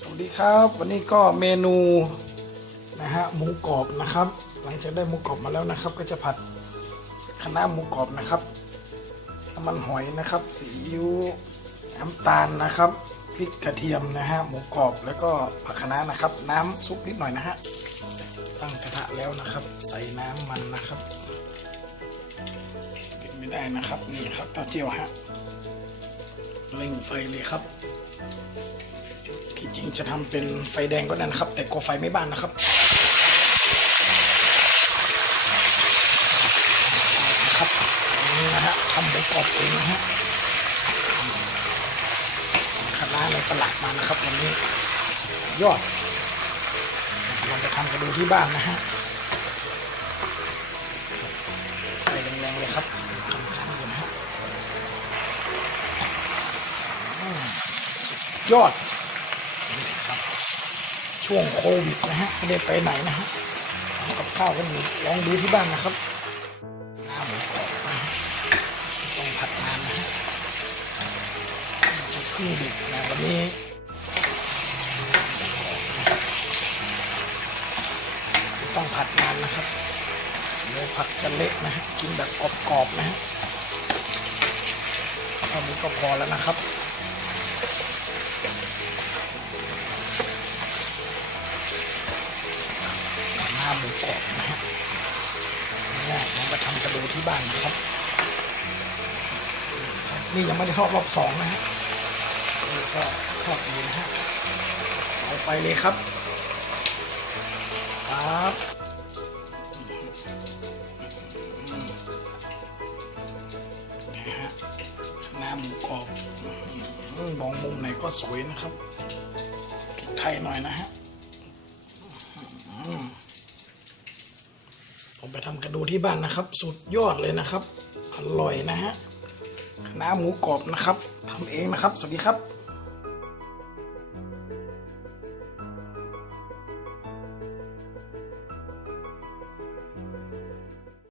สวัสดีครับ วันนี้ก็เมนูนะฮะหมูกรอบนะครับ หลังจากได้หมูกรอบมาแล้วนะครับ ก็จะผัดคะน้าหมูกรอบนะครับน้ำมันหอยนะครับซีอิ๊วน้ำตาลนะครับพริกกระเทียมนะฮะหมูกรอบแล้วก็ผักคะน้านะครับ น้ำซุปนิดหน่อยนะฮะตั้งกระทะแล้วนะครับ ใส่น้ำมันนะครับปิดไม่ได้นะครับนี่ครับเต้าเจี้ยวฮะเร่งไฟเลยครับ จริงจะทำเป็นไฟแดงก็ได้นะครับ แต่กลัวไฟไม่บ้านนะครับนะครับนนี้นะฮะทำหมูกรอบเองนะฮะคณะในตลาดมานะครับวันนี้ยอดเราจะทำกันดูที่บ้านนะฮะไฟแรงๆเลยครับทำขันอยู่นฮะอืมสุดยอด ช่วงโควิดนะฮะไม่ได้ไปไหนนะฮะทำกับข้าวกันอยู่ลองดูที่บ้านนะครับหน้าหมูกรอบนะฮะต้องผัดนานนะฮะสุดครึ่งดิบนะวันนี้ต้องผัดนานนะครับเดี๋ยวผักจะเละนะฮะกินแบบกรอบๆนะฮะเท่านี้ก็พอแล้วนะครับ หน้าหมูกรอบนะฮะง่ายลองไปทำกระดูที่บ้านนะครับ นี่ยังไม่ได้ทอดรอบสองนะฮะนี่ก็ทอดอยู่นะฮะเอาไฟเลยครับครับนะฮะหน้าหมูกรอบมมองมุมไหนก็สวยนะครับพริกไทยหน่อยนะฮะ ผมไปทำกันดูที่บ้านนะครับ สุดยอดเลยนะครับ อร่อยนะฮะคณะน้าหมูกรอบนะครับทำเองนะครับ สวัสดีครับ